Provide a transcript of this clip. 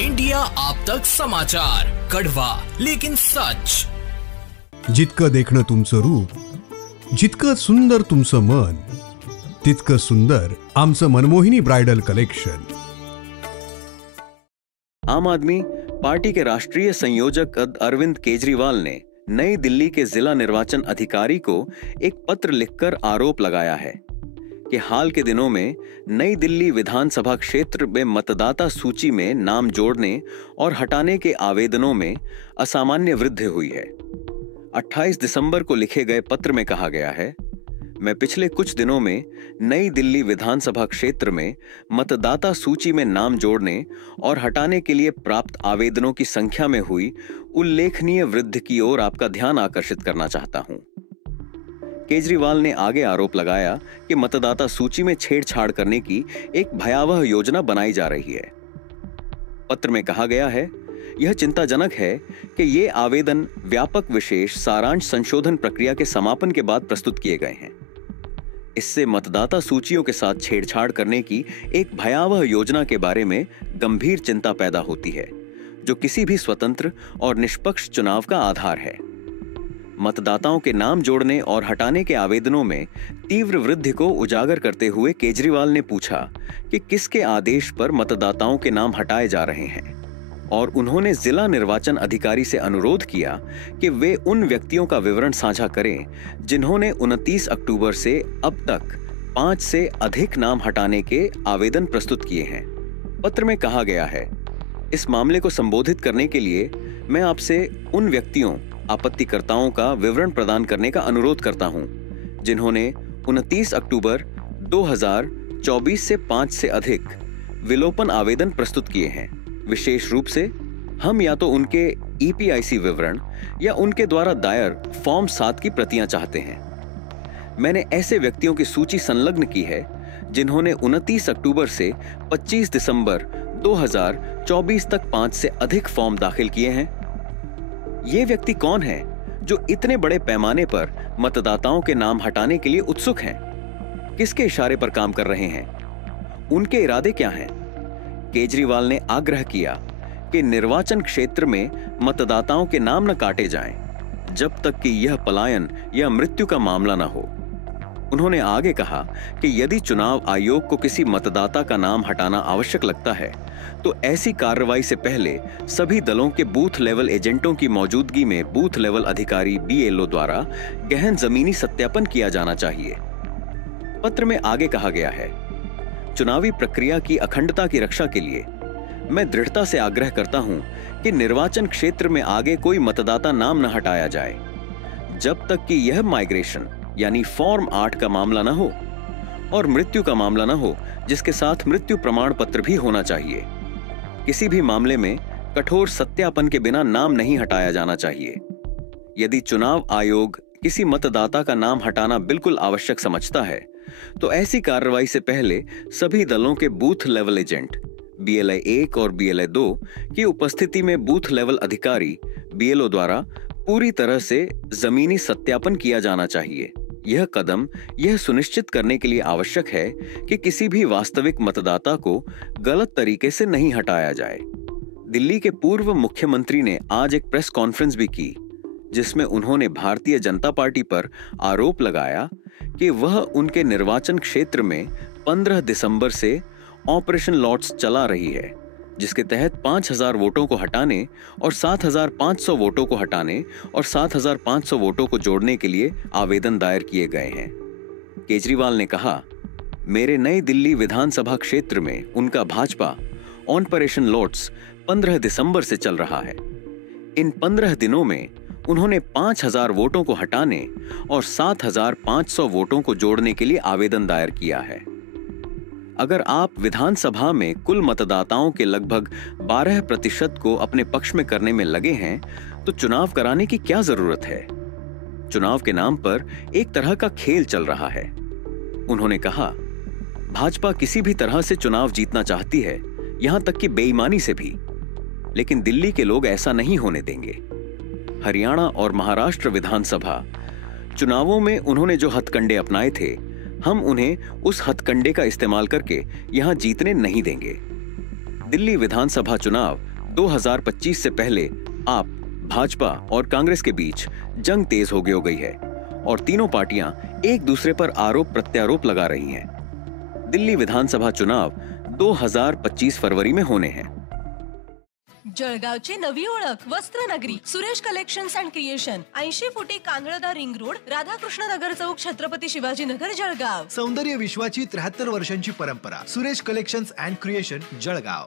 India आप तक समाचार, कड़वा लेकिन सच। जितकं देखणं तुमचं रूप, जितकं सुंदर तुमचं मन, तितकं सुंदर आमचं मनमोहिनी ब्राइडल कलेक्शन। आम आदमी पार्टी के राष्ट्रीय संयोजक अरविंद केजरीवाल ने नई दिल्ली के जिला निर्वाचन अधिकारी को एक पत्र लिखकर आरोप लगाया है कि हाल के दिनों में नई दिल्ली विधानसभा क्षेत्र में मतदाता सूची में नाम जोड़ने और हटाने के आवेदनों में असामान्य वृद्धि हुई है। 28 दिसंबर को लिखे गए पत्र में कहा गया है, मैं पिछले कुछ दिनों में नई दिल्ली विधानसभा क्षेत्र में मतदाता सूची में नाम जोड़ने और हटाने के लिए प्राप्त आवेदनों की संख्या में हुई उल्लेखनीय वृद्धि की ओर आपका ध्यान आकर्षित करना चाहता हूं। केजरीवाल ने आगे आरोप लगाया कि मतदाता सूची में छेड़छाड़ करने की एक भयावह योजना बनाई जा रही है। पत्र में कहा गया है, यह चिंताजनक है कि ये आवेदन व्यापक विशेष सारांश संशोधन प्रक्रिया के समापन के बाद प्रस्तुत किए गए हैं। इससे मतदाता सूचियों के साथ छेड़छाड़ करने की एक भयावह योजना के बारे में गंभीर चिंता पैदा होती है, जो किसी भी स्वतंत्र और निष्पक्ष चुनाव का आधार है। मतदाताओं के नाम जोड़ने और हटाने के आवेदनों में तीव्र वृद्धि को उजागर करते हुए केजरीवाल ने पूछा कि किसके आदेश पर मतदाताओं के नाम हटाए जा रहे हैं, और उन्होंने जिला निर्वाचन अधिकारी से अनुरोध किया कि वे उन व्यक्तियों का विवरण साझा करें जिन्होंने 29 अक्टूबर से अब तक 5 से अधिक नाम हटाने के आवेदन प्रस्तुत किए हैं। पत्र में कहा गया है, इस मामले को संबोधित करने के लिए मैं आपसे उन व्यक्तियों आपत्तिकर्ताओं का विवरण प्रदान करने का अनुरोध करता हूं जिन्होंने 29 अक्टूबर 2024 से 5 से अधिक विलोपन आवेदन प्रस्तुत किए हैं। विशेष रूप से हम या तो उनके ईपीआईसी विवरण या उनके द्वारा दायर फॉर्म 7 की प्रतियां चाहते हैं। मैंने ऐसे व्यक्तियों की सूची संलग्न की है जिन्होंने 29 अक्टूबर से 25 दिसंबर 2024 तक 5 से अधिक फॉर्म दाखिल किए हैं। ये व्यक्ति कौन हैं जो इतने बड़े पैमाने पर मतदाताओं के नाम हटाने के लिए उत्सुक हैं? किसके इशारे पर काम कर रहे हैं? उनके इरादे क्या हैं? केजरीवाल ने आग्रह किया कि निर्वाचन क्षेत्र में मतदाताओं के नाम न काटे जाएं, जब तक कि यह पलायन या मृत्यु का मामला न हो। उन्होंने आगे कहा कि यदि चुनाव आयोग को किसी मतदाता का नाम हटाना आवश्यक लगता है तो ऐसी कार्रवाई से पहले सभी दलों के बूथ लेवल एजेंटों की मौजूदगी में बूथ लेवल अधिकारी बीएलओ द्वारा गहन जमीनी सत्यापन किया जाना चाहिए। पत्र में आगे कहा गया है, चुनावी प्रक्रिया की अखंडता की रक्षा के लिए मैं दृढ़ता से आग्रह करता हूं कि निर्वाचन क्षेत्र में आगे कोई मतदाता नाम न हटाया जाए जब तक कि यह माइग्रेशन यानी फॉर्म 8 का मामला न हो और मृत्यु का मामला न हो जिसके साथ मृत्यु प्रमाण पत्र भी होना चाहिए। किसी भी मामले में कठोर सत्यापन के बिना नाम नहीं हटाया जाना चाहिए। यदि चुनाव आयोग किसी मतदाता का नाम हटाना बिल्कुल आवश्यक समझता है तो ऐसी कार्रवाई से पहले सभी दलों के बूथ लेवल एजेंट बीएलए 1 और बीएलए 2 की उपस्थिति में बूथ लेवल अधिकारी बीएलओ द्वारा पूरी तरह से जमीनी सत्यापन किया जाना चाहिए। यह कदम यह सुनिश्चित करने के लिए आवश्यक है कि किसी भी वास्तविक मतदाता को गलत तरीके से नहीं हटाया जाए। दिल्ली के पूर्व मुख्यमंत्री ने आज एक प्रेस कॉन्फ्रेंस भी की जिसमें उन्होंने भारतीय जनता पार्टी पर आरोप लगाया कि वह उनके निर्वाचन क्षेत्र में 15 दिसंबर से ऑपरेशन लॉट्स चला रही है, जिसके तहत 5000 वोटों को हटाने और 7500 वोटों को हटाने और 7500 वोटों को जोड़ने के लिए आवेदन दायर किए गए हैं। केजरीवाल ने कहा, मेरे नई दिल्ली विधानसभा क्षेत्र में उनका भाजपा ऑपरेशन लॉट्स 15 दिसंबर से चल रहा है। इन 15 दिनों में उन्होंने 5000 वोटों को हटाने और 7500 वोटों को जोड़ने के लिए आवेदन दायर किया है। अगर आप विधानसभा में कुल मतदाताओं के लगभग 12% को अपने पक्ष में करने में लगे हैं तो चुनाव कराने की क्या जरूरत है? चुनाव के नाम पर एक तरह का खेल चल रहा है। उन्होंने कहा, भाजपा किसी भी तरह से चुनाव जीतना चाहती है, यहां तक कि बेईमानी से भी, लेकिन दिल्ली के लोग ऐसा नहीं होने देंगे। हरियाणा और महाराष्ट्र विधानसभा चुनावों में उन्होंने जो हथकंडे अपनाए थे, हम उन्हें उस हथकंडे का इस्तेमाल करके यहां जीतने नहीं देंगे। दिल्ली विधानसभा चुनाव 2025 से पहले आप, भाजपा और कांग्रेस के बीच जंग तेज हो गई है और तीनों पार्टियां एक दूसरे पर आरोप प्रत्यारोप लगा रही हैं। दिल्ली विधानसभा चुनाव 2025 फरवरी में होने हैं। जळगावची नवी ओळख वस्त्रनगरी सुरेश कलेक्शन्स अँड क्रिएशन 80 फुटी कांगळदा रिंग रोड राधाकृष्ण नगर चौक छत्रपती शिवाजी नगर जळगाव। सौंदर्य विश्वाची 73 वर्षांची परंपरा Suresh collections and creation Jalgaon.